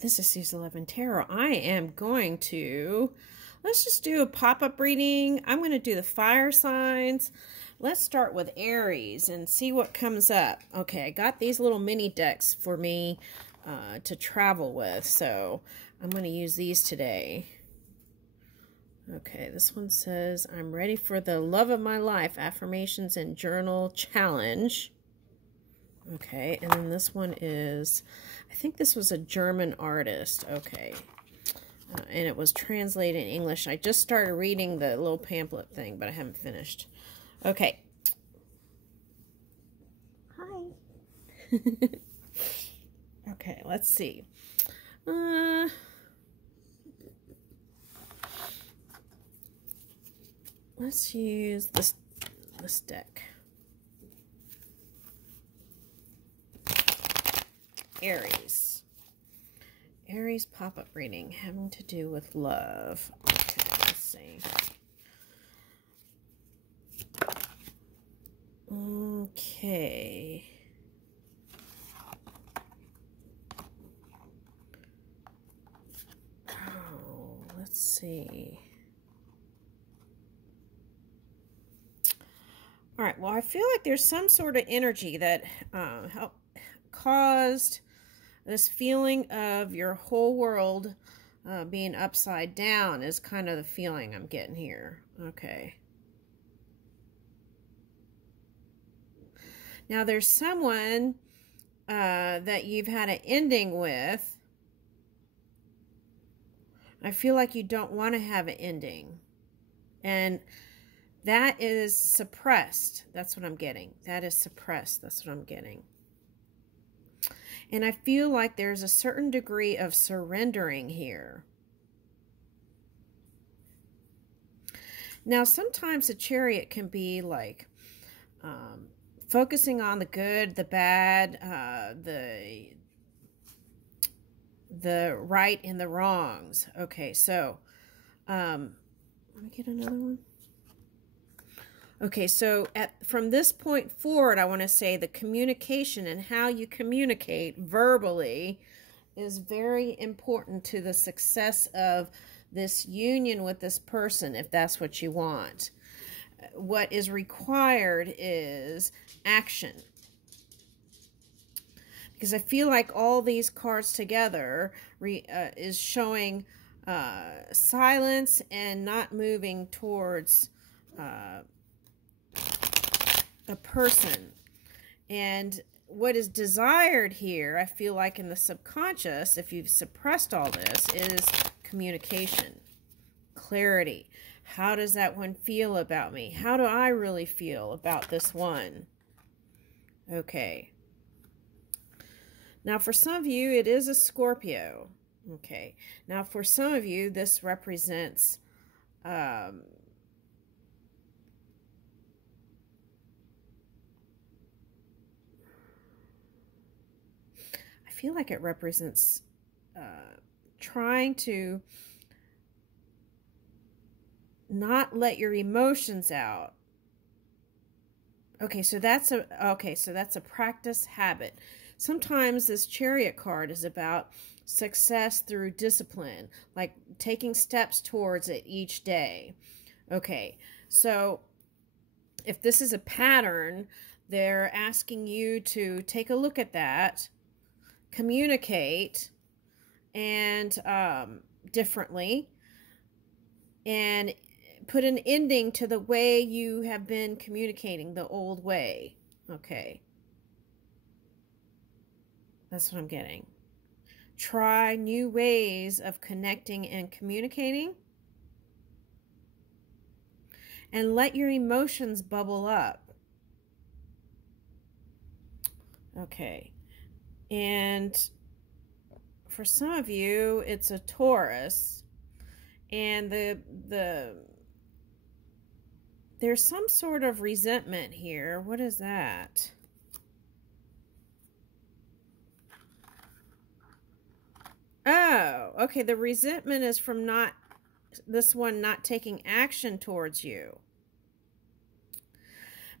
This is Susie Love Tarot. I am going to, let's just do a pop-up reading. I'm going to do the fire signs. Let's start with Aries and see what comes up. Okay, I got these little mini decks for me to travel with, so I'm going to use these today. Okay, this one says, I'm ready for the love of my life, affirmations and journal challenge. Okay, and then this one is, I think this was a German artist. Okay, and it was translated in English. I just started reading the little pamphlet thing, but I haven't finished. Okay. Hi. Okay, let's see. Let's use this deck. Aries. Aries pop-up reading having to do with love. Okay, let's see. Okay. Oh, let's see. All right, well, I feel like there's some sort of energy that caused this feeling of your whole world being upside down is kind of the feeling I'm getting here. Okay. Now, there's someone that you've had an ending with. I feel like you don't want to have an ending. And that is suppressed. That's what I'm getting. That is suppressed. That's what I'm getting. And I feel like there's a certain degree of surrendering here. Now, sometimes the Chariot can be like focusing on the good, the bad, the right and the wrongs. Okay, so let me get another one. Okay, so from this point forward, I want to say the communication and how you communicate verbally is very important to the success of this union with this person, if that's what you want. What is required is action. Because I feel like all these cards together is showing silence and not moving towards a person. And what is desired here, I feel like in the subconscious, if you've suppressed all this, is communication, clarity. How does that one feel about me? How do I really feel about this one? Okay. Now, for some of you, it is a Scorpio. Okay. Now, for some of you, this represents I feel like it represents trying to not let your emotions out. Okay, so that's a practice habit. Sometimes this Chariot card is about success through discipline, like taking steps towards it each day. Okay, so if this is a pattern, they're asking you to take a look at that, communicate and differently, and put an ending to the way you have been communicating, the old way. Okay. That's what I'm getting. Try new ways of connecting and communicating. And let your emotions bubble up. Okay. And for some of you, it's a Taurus. And there's some sort of resentment here. What is that? Oh, okay. The resentment is from this one not taking action towards you.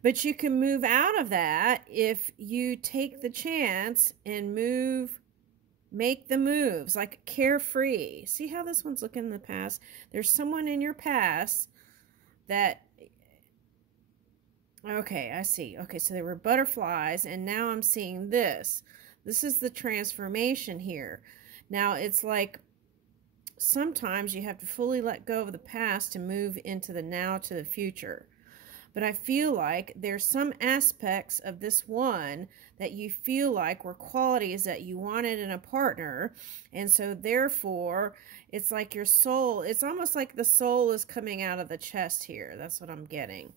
But you can move out of that if you take the chance and move Make the moves, like carefree. See how this one's looking in the past? There's someone in your past that, okay, I see. Okay, so there were butterflies, and now I'm seeing this. This is the transformation here. Now, it's like sometimes you have to fully let go of the past to move into the now, to the future. But I feel like there's some aspects of this one that you feel like were qualities that you wanted in a partner. And so therefore, it's like your soul, it's almost like the soul is coming out of the chest here. That's what I'm getting.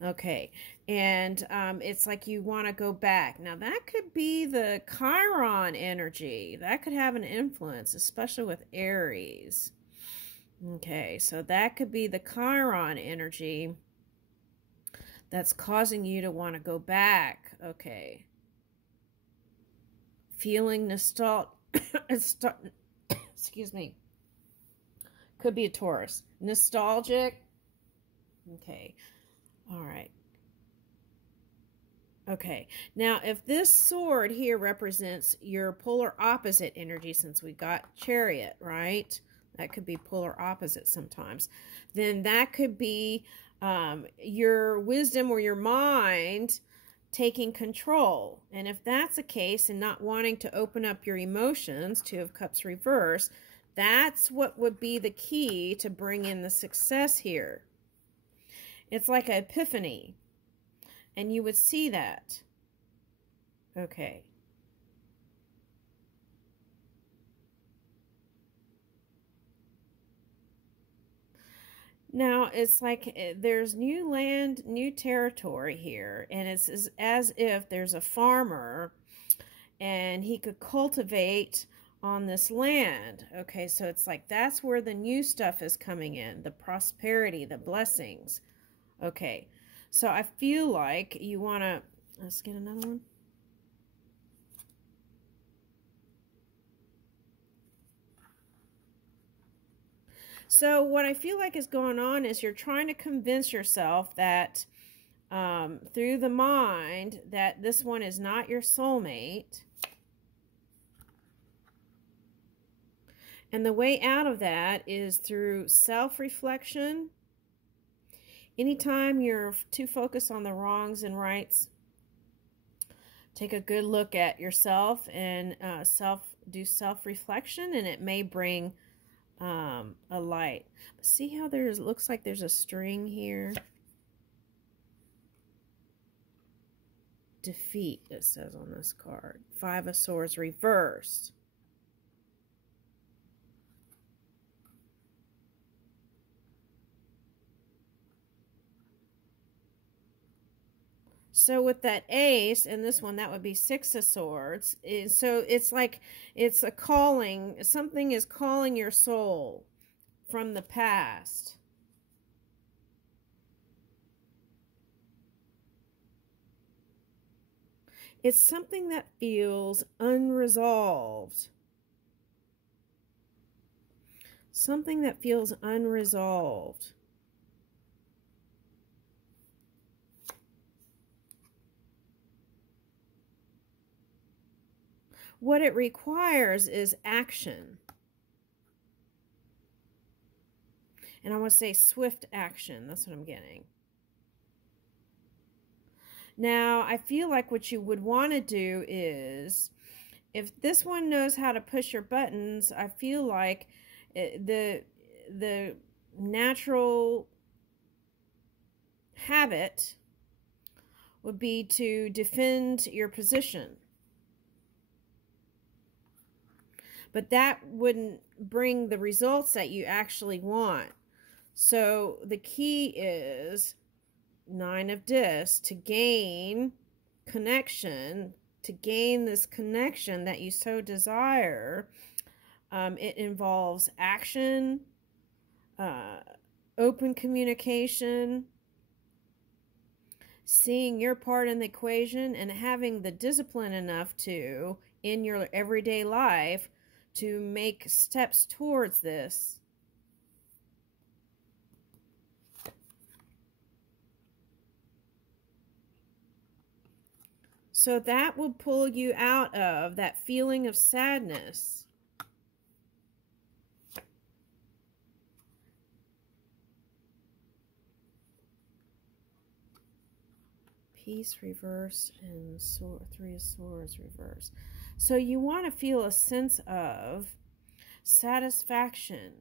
Okay. And it's like you want to go back. Now, that could be the Chiron energy. That could have an influence, especially with Aries. Okay. So that could be the Chiron energy that's causing you to want to go back. Okay. Feeling nostalgic. Excuse me. Could be a Taurus. Nostalgic. Okay. All right. Okay. Now, if this sword here represents your polar opposite energy, since we got Chariot, right? That could be polar opposite sometimes. Then that could be your wisdom or your mind taking control. And if that's the case and not wanting to open up your emotions, Two of Cups reverse, that's what would be the key to bring in the success here. It's like an epiphany. And you would see that. Okay. Now, it's like there's new land, new territory here, and it's as if there's a farmer and he could cultivate on this land. Okay, so it's like that's where the new stuff is coming in, the prosperity, the blessings. Okay, so I feel like you want to, let's get another one. So what I feel like is going on is you're trying to convince yourself that through the mind that this one is not your soulmate. And the way out of that is through self-reflection. Anytime you're too focused on the wrongs and rights, take a good look at yourself and do self-reflection, and it may bring a light. See how looks like there's a string here? Defeat, it says on this card. Five of Swords reversed. So with that ace and this one, that would be Six of Swords. So it's like it's a calling. Something is calling your soul from the past. It's something that feels unresolved. Something that feels unresolved. What it requires is action. And I want to say swift action. That's what I'm getting. Now, I feel like what you would want to do is, if this one knows how to push your buttons, I feel like the natural habit would be to defend your position. But that wouldn't bring the results that you actually want. So the key is Nine of Discs, to gain connection, to gain this connection that you so desire. It involves action, open communication, seeing your part in the equation, and having the discipline enough to, in your everyday life, to make steps towards this. So that will pull you out of that feeling of sadness. Peace reverse and Three of Swords reverse. So you want to feel a sense of satisfaction,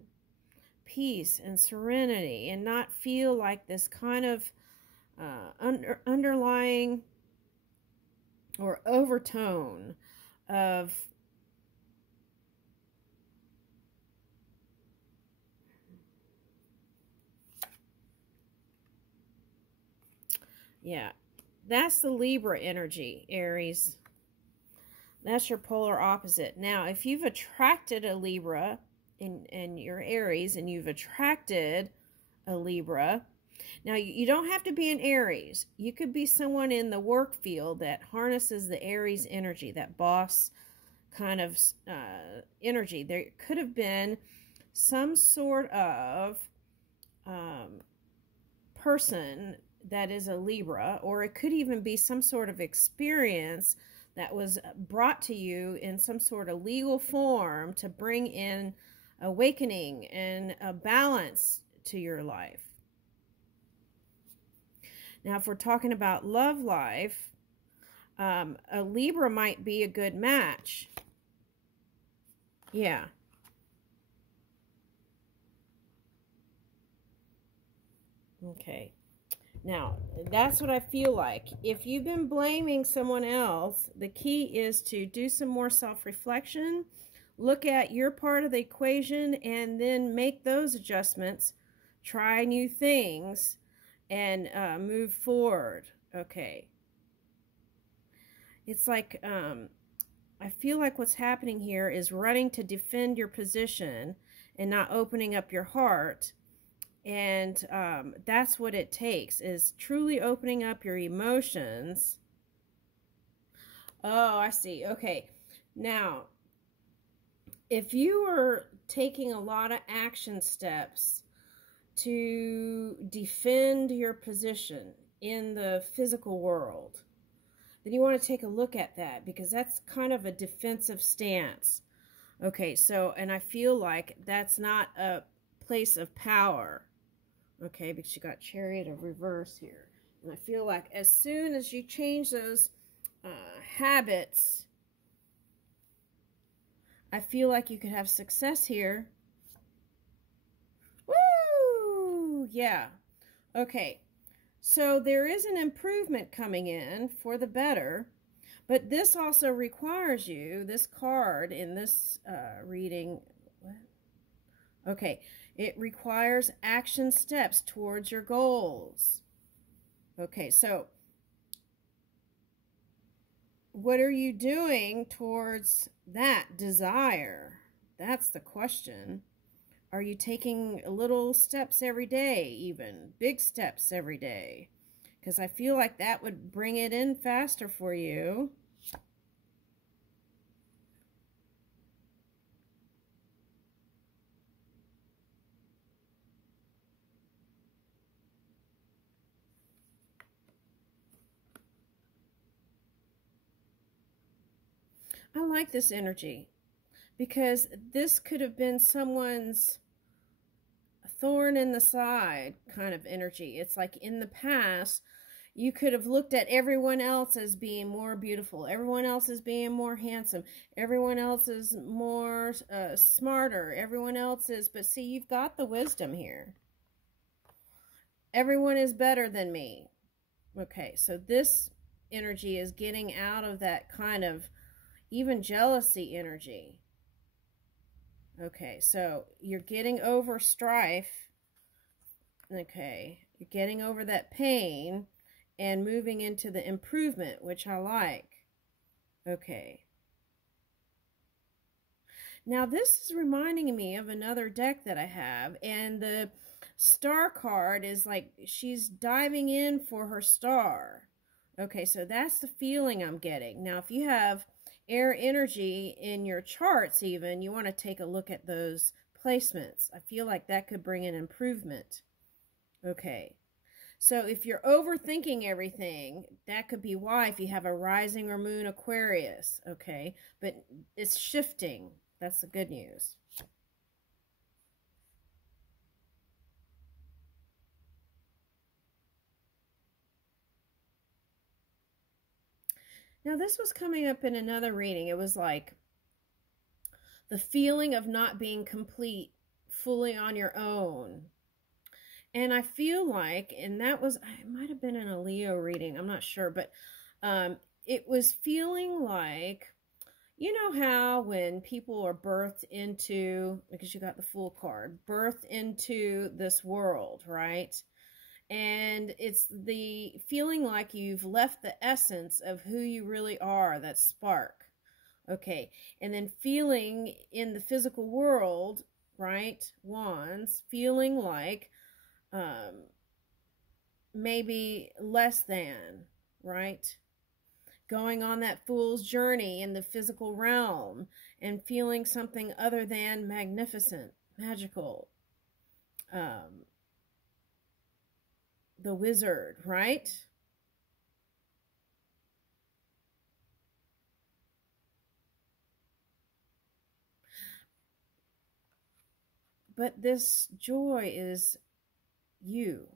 peace, and serenity, and not feel like this kind of underlying or overtone of that's the Libra energy, Aries. That's your polar opposite. Now, if you've attracted a Libra in your Aries, and you've attracted a Libra, now you don't have to be an Aries. You could be someone in the work field that harnesses the Aries energy, that boss kind of energy. There could have been some sort of person that is a Libra, or it could even be some sort of experience that was brought to you in some sort of legal form to bring in awakening and a balance to your life. Now, if we're talking about love life, a Libra might be a good match. Yeah. Okay. Now, that's what I feel like. If you've been blaming someone else, the key is to do some more self-reflection, look at your part of the equation, and then make those adjustments, try new things, and move forward. Okay. It's like, I feel like what's happening here is running to defend your position and not opening up your heart. And that's what it takes, is truly opening up your emotions. Oh, I see. Okay. Now, if you are taking a lot of action steps to defend your position in the physical world, then you want to take a look at that, because that's kind of a defensive stance. Okay, so, and I feel like that's not a place of power. Okay, because you got Chariot of reverse here. And I feel like as soon as you change those habits, I feel like you could have success here. Woo! Yeah. Okay. So there is an improvement coming in for the better. But this also requires you, this card in this reading, what? Okay, it requires action steps towards your goals. Okay, so what are you doing towards that desire? That's the question. Are you taking little steps every day, even big steps every day? Because I feel like that would bring it in faster for you. I like this energy, because this could have been someone's thorn in the side kind of energy. It's like in the past, you could have looked at everyone else as being more beautiful, everyone else as being more handsome, everyone else is more smarter, everyone else is, but see, you've got the wisdom here. Everyone is better than me. Okay, so this energy is getting out of that kind of even jealousy energy. Okay, so you're getting over strife. Okay, you're getting over that pain and moving into the improvement, which I like. Okay. Now this is reminding me of another deck that I have, and the star card is like she's diving in for her star. Okay, so that's the feeling I'm getting. Now, if you have air energy in your charts even, you want to take a look at those placements. I feel like that could bring an improvement. Okay, So if you're overthinking everything, that could be why, if you have a rising or moon Aquarius, okay? But it's shifting. That's the good news. Now, this was coming up in another reading. It was like the feeling of not being complete fully on your own. And I feel like, and that was, it might have been in a Leo reading, I'm not sure, but it was feeling like, you know how when people are birthed into, because you got the Fool card, birthed into this world, right? And it's the feeling like you've left the essence of who you really are, that spark. Okay, and then feeling in the physical world, right? Wands, feeling like maybe less than, right? Going on that fool's journey in the physical realm and feeling something other than magnificent, magical. The wizard, right? But this joy is you.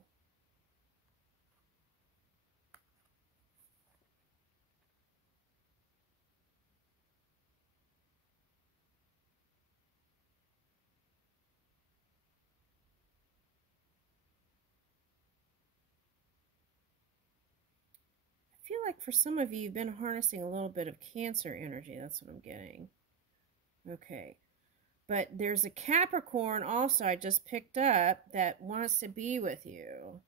I feel like for some of you, you've been harnessing a little bit of Cancer energy. That's what I'm getting. Okay. But there's a Capricorn also I just picked up that wants to be with you.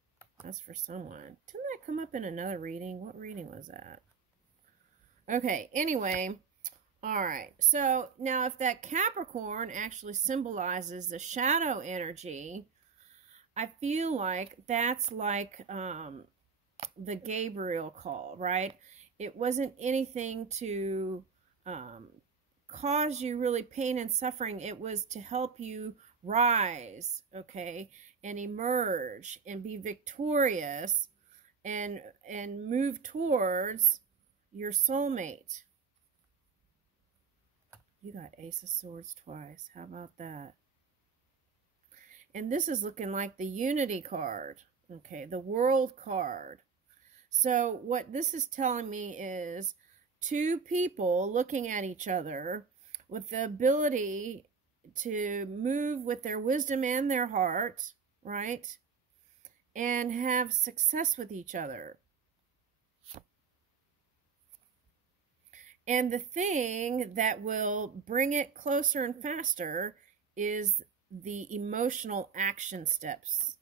That's for someone. Didn't that come up in another reading? What reading was that? Okay, anyway. All right. So now if that Capricorn actually symbolizes the shadow energy, I feel like that's like the Gabriel call, right? It wasn't anything to cause you really pain and suffering. It was to help you rise, okay, and emerge and be victorious and move towards your soulmate. You got Ace of Swords twice. How about that? And this is looking like the Unity card, okay, the World card. So what this is telling me is two people looking at each other with the ability to move with their wisdom and their heart, right? And have success with each other. And the thing that will bring it closer and faster is the emotional action steps.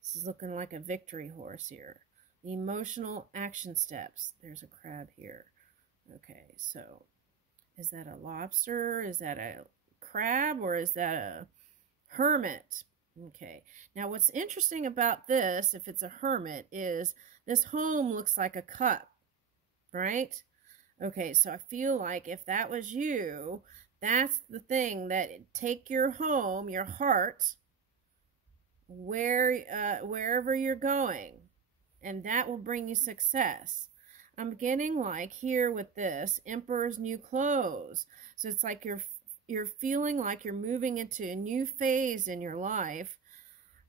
This is looking like a victory horse here. The emotional action steps. There's a crab here. Okay, so is that a lobster? Is that a crab? Or is that a hermit? Okay, now what's interesting about this, if it's a hermit, is this home looks like a cup, right? Okay, so I feel like if that was you, that's the thing, that take your home, your heart, wherever you're going, and that will bring you success. I'm getting like here with this Emperor's New Clothes. So it's like you're feeling like you're moving into a new phase in your life.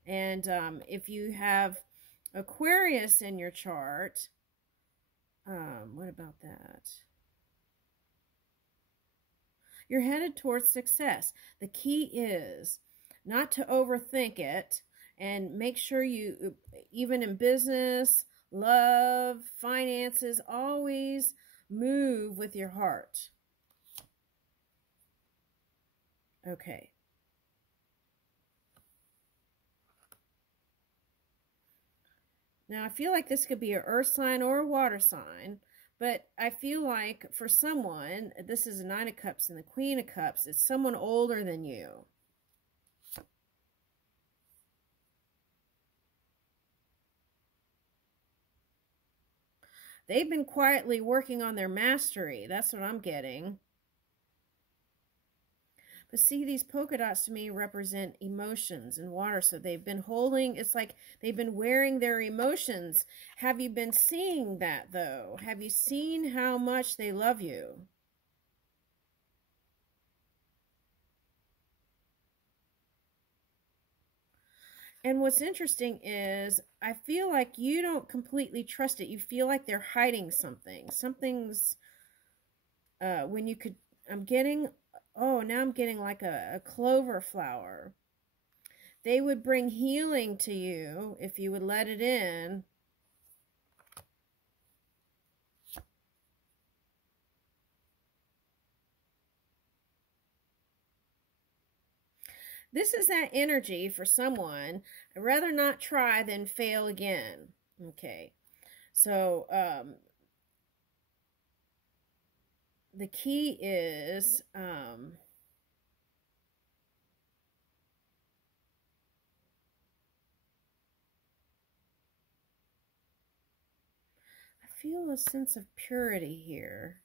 And if you have Aquarius in your chart, what about that? You're headed towards success. The key is not to overthink it, and make sure you, even in business, love, finances, always move with your heart. Okay. Now, I feel like this could be an earth sign or a water sign, but I feel like for someone, this is a Nine of Cups and the Queen of Cups, it's someone older than you. They've been quietly working on their mastery. That's what I'm getting. But see, these polka dots to me represent emotions and water. So they've been holding, it's like they've been wearing their emotions. Have you been seeing that though? Have you seen how much they love you? And what's interesting is I feel like you don't completely trust it. You feel like they're hiding something. Something's, when you could, I'm getting, oh, now I'm getting like a clover flower. They would bring healing to you if you would let it in. This is that energy for someone. I'd rather not try than fail again. Okay. So, the key is, I feel a sense of purity here.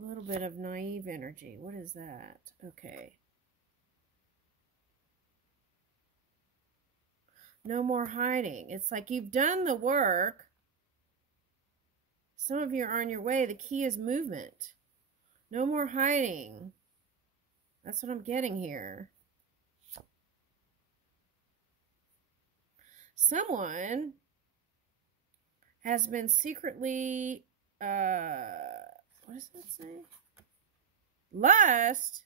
A little bit of naive energy. What is that? Okay. No more hiding. It's like you've done the work. Some of you are on your way. The key is movement. No more hiding. That's what I'm getting here. Someone has been secretly, what does that say? Lust.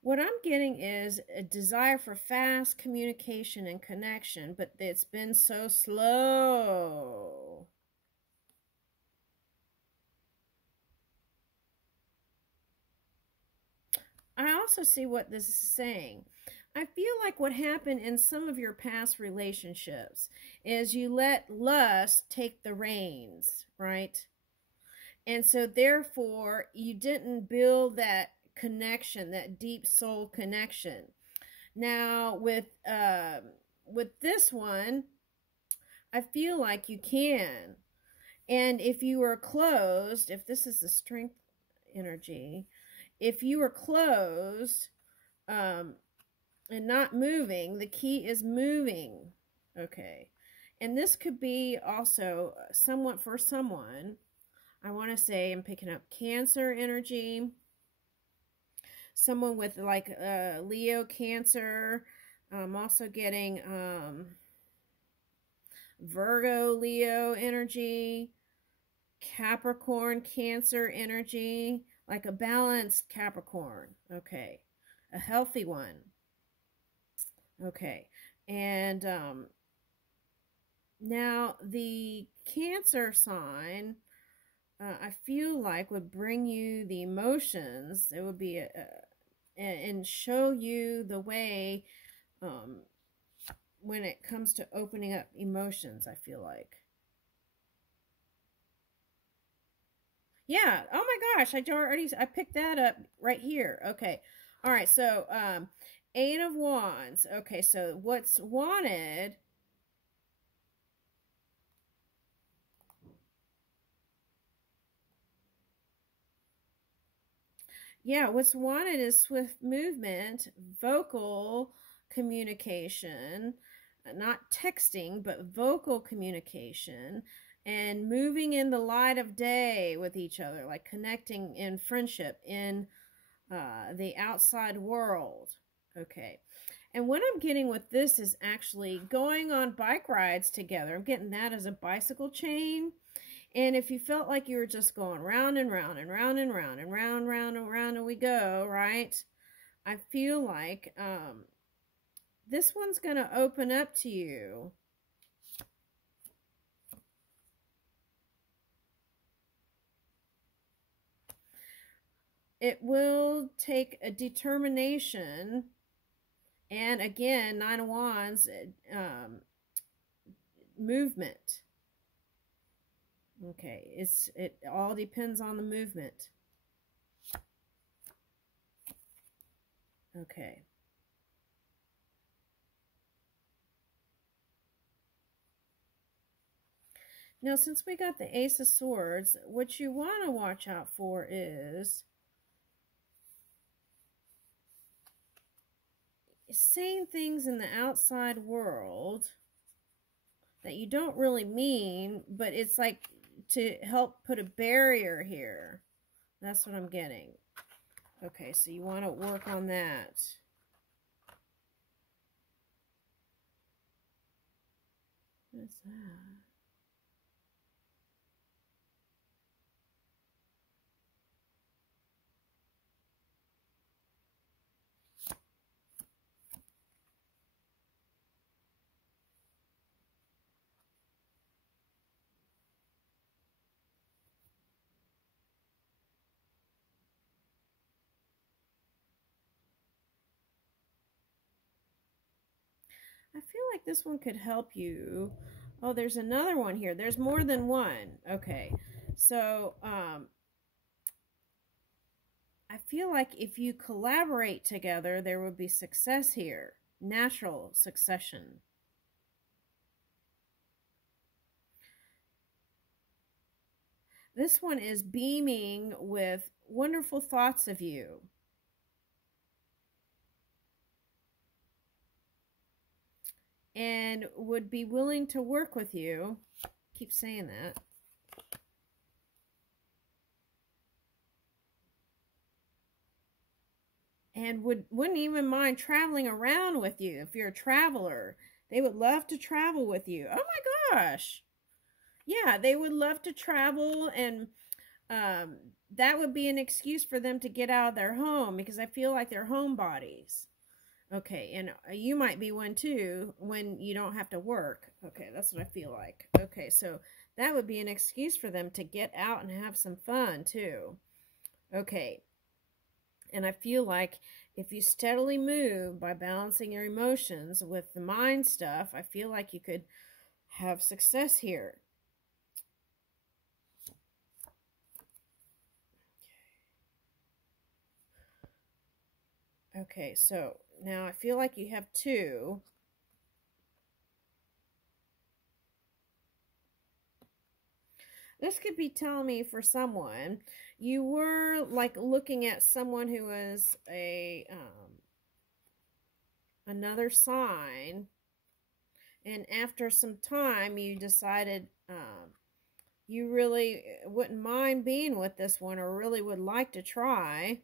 What I'm getting is a desire for fast communication and connection, but it's been so slow. I also see what this is saying. I feel like what happened in some of your past relationships is you let lust take the reins, right? And so therefore you didn't build that connection, that deep soul connection. Now with this one, I feel like you can. And if you are closed, if this is the strength energy, if you are closed and not moving, the key is moving. Okay. And this could be also somewhat for someone. I want to say I'm picking up Cancer energy. Someone with like Leo Cancer. I'm also getting Virgo Leo energy. Capricorn Cancer energy. Like a balanced Capricorn. Okay. A healthy one. Okay. And now the Cancer sign, I feel like would bring you the emotions. It would be and show you the way when it comes to opening up emotions, I feel like. Yeah. Oh my gosh. I picked that up right here. Okay. All right. So, 8 of Wands. Okay. So what's wanted. Yeah. What's wanted is swift movement, vocal communication, not texting, but vocal communication, and moving in the light of day with each other, like connecting in friendship in the outside world. Okay. And what I'm getting with this is actually going on bike rides together. I'm getting that as a bicycle chain. And if you felt like you were just going round and round and round and round and round, round and round and we go, right? I feel like this one's going to open up to you. It will take a determination. And again, 9 of Wands, movement. Okay, it all depends on the movement. Okay. Now, since we got the Ace of Swords, what you want to watch out for is saying things in the outside world that you don't really mean, but it's like to help put a barrier here. That's what I'm getting. Okay, so you want to work on that. What's that? I feel like this one could help you. Oh, there's another one here. There's more than one. Okay. So, I feel like if you collaborate together, there would be success here. Natural succession. This one is beaming with wonderful thoughts of you. And would be willing to work with you. Keep saying that. And wouldn't even mind traveling around with you if you're a traveler. They would love to travel with you. Oh my gosh. Yeah, they would love to travel, and that would be an excuse for them to get out of their home, because I feel like they're homebodies. Okay, and you might be one too when you don't have to work. Okay, that's what I feel like. Okay, so that would be an excuse for them to get out and have some fun too. Okay, and I feel like if you steadily move by balancing your emotions with the mind stuff, I feel like you could have success here. Okay, so now I feel like you have two. This could be telling me for someone, you were like looking at someone who was a another sign, and after some time you decided you really wouldn't mind being with this one, or really would like to try.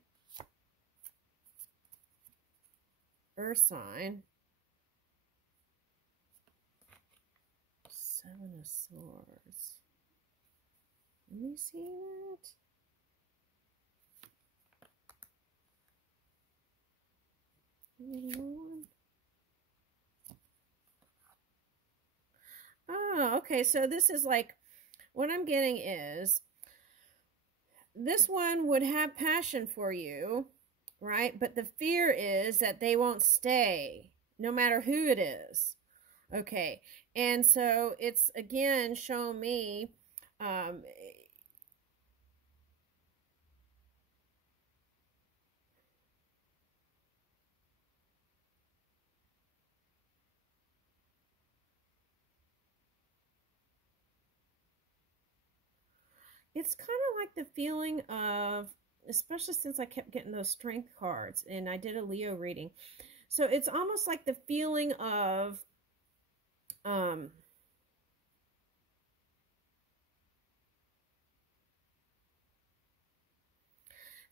Earth sign. Seven of Swords. Let me see that. Oh, okay. So this is like, what I'm getting is, this one would have passion for you, right? But the fear is that they won't stay, no matter who it is. Okay. And so it's, again, showing me it's kind of like the feeling of, especially since I kept getting those strength cards and I did a Leo reading. So it's almost like the feeling of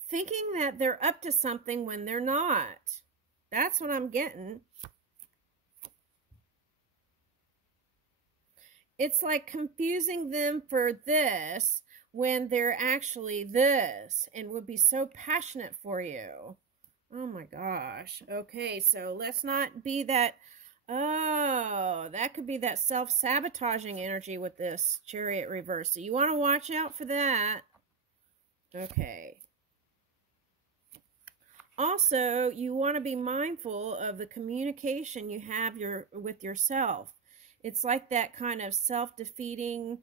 thinking that they're up to something when they're not. That's what I'm getting. It's like confusing them for this when they're actually this, and would be so passionate for you. Oh my gosh. Okay, so let's not be that. Oh, that could be that self-sabotaging energy with this Chariot reverse. So you want to watch out for that. Okay. Also, you want to be mindful of the communication you have with yourself. It's like that kind of self-defeating